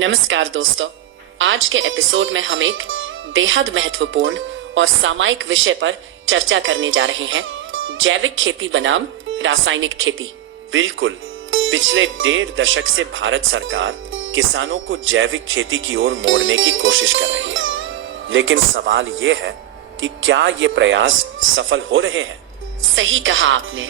नमस्कार दोस्तों, आज के एपिसोड में हम एक बेहद महत्वपूर्ण और सामायिक विषय पर चर्चा करने जा रहे हैं। जैविक खेती बनाम रासायनिक खेती। बिल्कुल। पिछले 1.5 दशक से भारत सरकार किसानों को जैविक खेती की ओर मोड़ने की कोशिश कर रही है, लेकिन सवाल ये है कि क्या ये प्रयास सफल हो रहे हैं? सही कहा आपने।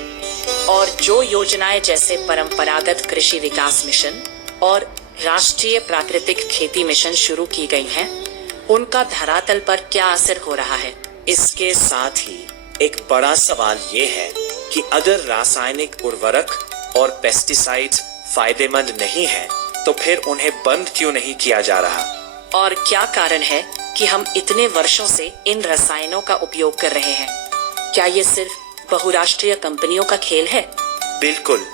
और जो योजनाएं जैसे परंपरागत कृषि विकास मिशन और राष्ट्रीय प्राकृतिक खेती मिशन शुरू की गई हैं, उनका धरातल पर क्या असर हो रहा है? इसके साथ ही एक बड़ा सवाल ये है कि अगर रासायनिक उर्वरक और पेस्टिसाइड्स फायदेमंद नहीं हैं, तो फिर उन्हें बंद क्यों नहीं किया जा रहा? और क्या कारण है कि हम इतने वर्षों से इन रसायनों का उपयोग कर रहे हैं? क्या ये सिर्फ बहुराष्ट्रीय कंपनियों का खेल है? बिल्कुल।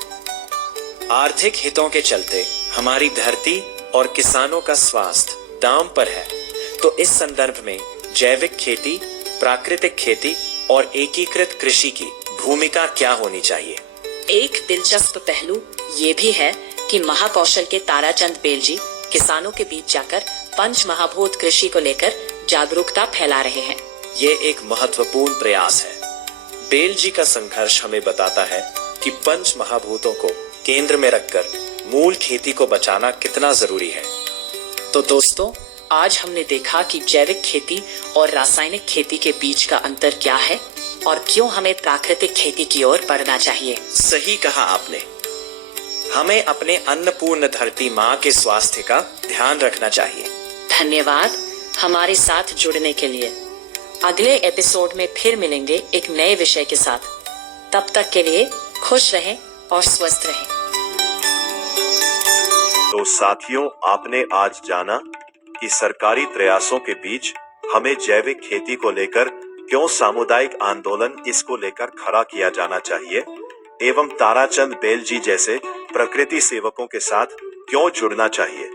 आर्थिक हितों के चलते हमारी धरती और किसानों का स्वास्थ्य दांव पर है। तो इस संदर्भ में जैविक खेती, प्राकृतिक खेती और एकीकृत कृषि की भूमिका क्या होनी चाहिए? एक दिलचस्प पहलू ये भी है कि महाकौशल के ताराचंद बेलजी किसानों के बीच जाकर पंच महाभूत कृषि को लेकर जागरूकता फैला रहे हैं। ये एक महत्वपूर्ण प्रयास है। बेलजी का संघर्ष हमें बताता है कि पंच महाभूतों को केंद्र में रखकर मूल खेती को बचाना कितना जरूरी है। तो दोस्तों, आज हमने देखा कि जैविक खेती और रासायनिक खेती के बीच का अंतर क्या है और क्यों हमें प्राकृतिक खेती की ओर बढ़ना चाहिए। सही कहा आपने। हमें अपने अन्नपूर्ण धरती माँ के स्वास्थ्य का ध्यान रखना चाहिए। धन्यवाद हमारे साथ जुड़ने के लिए। अगले एपिसोड में फिर मिलेंगे एक नए विषय के साथ। तब तक के लिए खुश रहें और स्वस्थ रहें। तो साथियों, आपने आज जाना कि सरकारी प्रयासों के बीच हमें जैविक खेती को लेकर क्यों सामुदायिक आंदोलन इसको लेकर खड़ा किया जाना चाहिए एवं ताराचंद बेलजी जैसे प्रकृति सेवकों के साथ क्यों जुड़ना चाहिए।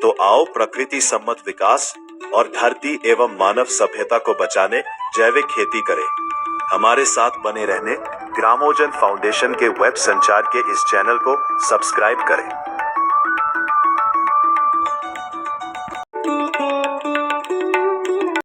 तो आओ प्रकृति सम्मत विकास और धरती एवं मानव सभ्यता को बचाने जैविक खेती करें। हमारे साथ बने रहने ग्रामोजन फाउंडेशन के वेब संचार के इस चैनल को सब्सक्राइब करें।